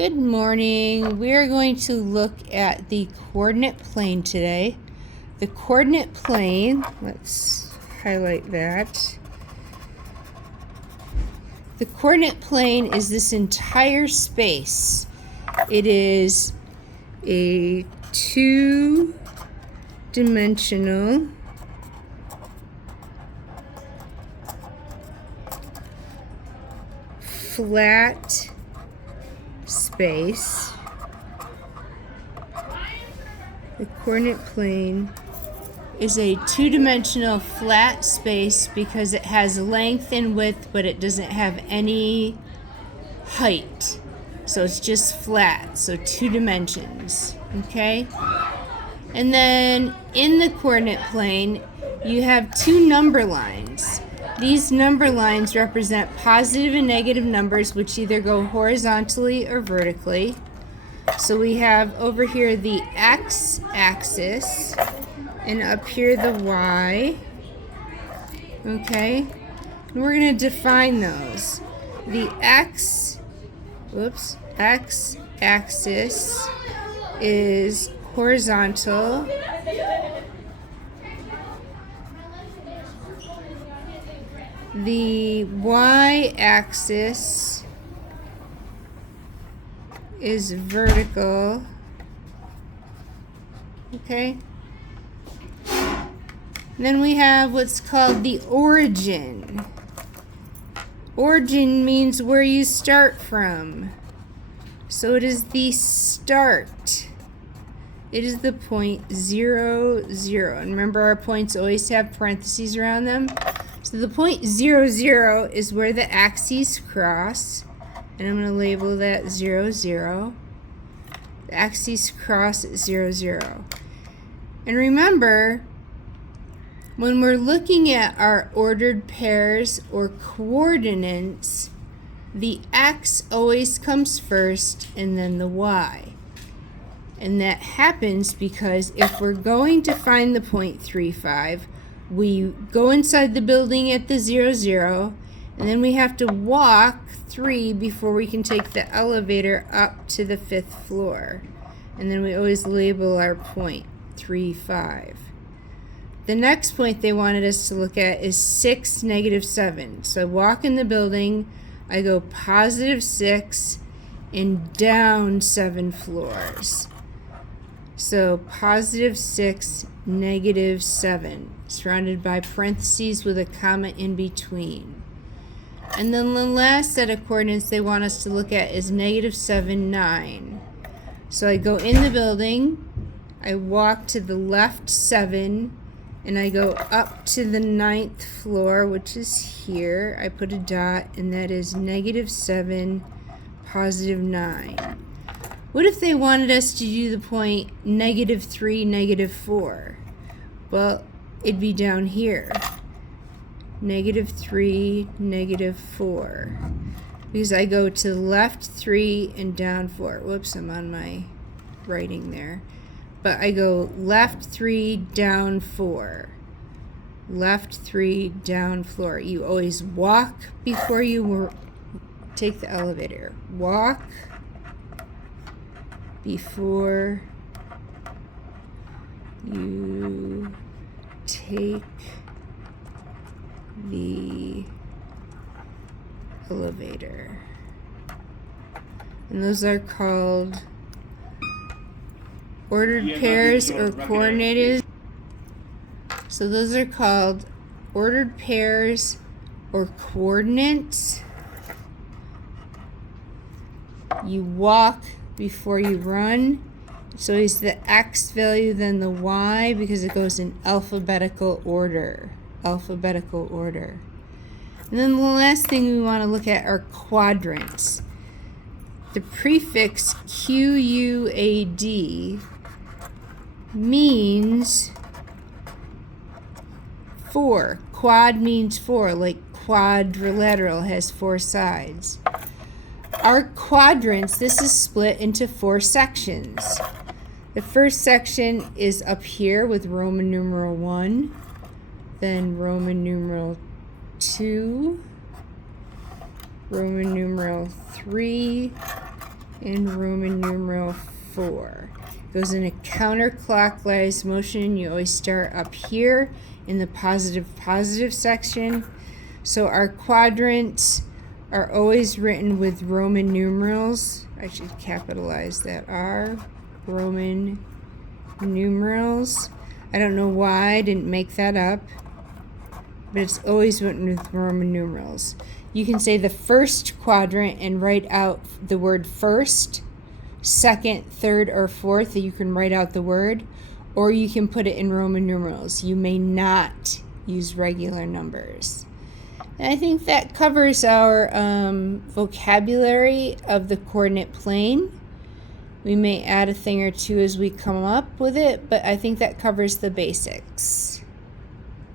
Good morning. We are going to look at the coordinate plane today. The coordinate plane, let's highlight that. The coordinate plane is this entire space. It is a two-dimensional flat space. The coordinate plane is a two-dimensional flat space because it has length and width, but it doesn't have any height. So it's just flat, so 2 dimensions, okay? And then in the coordinate plane, you have 2 number lines. These number lines represent positive and negative numbers which either go horizontally or vertically. So we have over here the x-axis and up here the y. Okay? And we're going to define those. The x-axis is horizontal. The y-axis is vertical. Okay? And then we have what's called the origin. Origin means where you start from. So it is the start. It is the point 0, 0. And remember, our points always have parentheses around them. So the point 0, 0 is where the axes cross. And I'm going to label that 0, 0. The axes cross at 0, 0. And remember, when we're looking at our ordered pairs or coordinates, the x always comes first and then the y. And that happens because if we're going to find the point 3, 5, we go inside the building at the 0, 0, and then we have to walk 3 before we can take the elevator up to the 5th floor. And then we always label our point 3, 5. The next point they wanted us to look at is 6, negative 7. So I walk in the building, I go positive 6 and down 7 floors. So positive 6, negative 7, surrounded by parentheses with a comma in between. And then the last set of coordinates they want us to look at is negative 7, 9. So I go in the building, I walk to the left 7, and I go up to the 9th floor, which is here. I put a dot, and that is negative 7, positive 9. What if they wanted us to do the point negative 3, negative 4? Well, it'd be down here. Negative 3, negative 4. Because I go to the left 3 and down 4. Whoops, I'm on my writing there. But I go left 3, down 4. Left 3, down 4. You always walk before you take the elevator. Walk before you take the elevator. And those are called ordered pairs or coordinates. So those are called ordered pairs or coordinates. You walk before you run. So it's the x value, then the y, because it goes in alphabetical order. Alphabetical order. And then the last thing we want to look at are quadrants. The prefix QUAD means 4. Quad means 4, like quadrilateral has 4 sides. Our quadrants, this is split into 4 sections. The first section is up here with Roman numeral 1, then Roman numeral 2, Roman numeral 3, in Roman numeral 4. Goes in a counterclockwise motion. You always start up here in the positive section. So our quadrants are always written with Roman numerals. I should capitalize that R, Roman numerals. I don't know why I didn't make that up, but it's always written with Roman numerals. You can say the first quadrant and write out the word first, second, third, or fourth. You can write out the word, or you can put it in Roman numerals. You may not use regular numbers. And I think that covers our vocabulary of the coordinate plane. We may add a thing or two as we come up with it, but I think that covers the basics.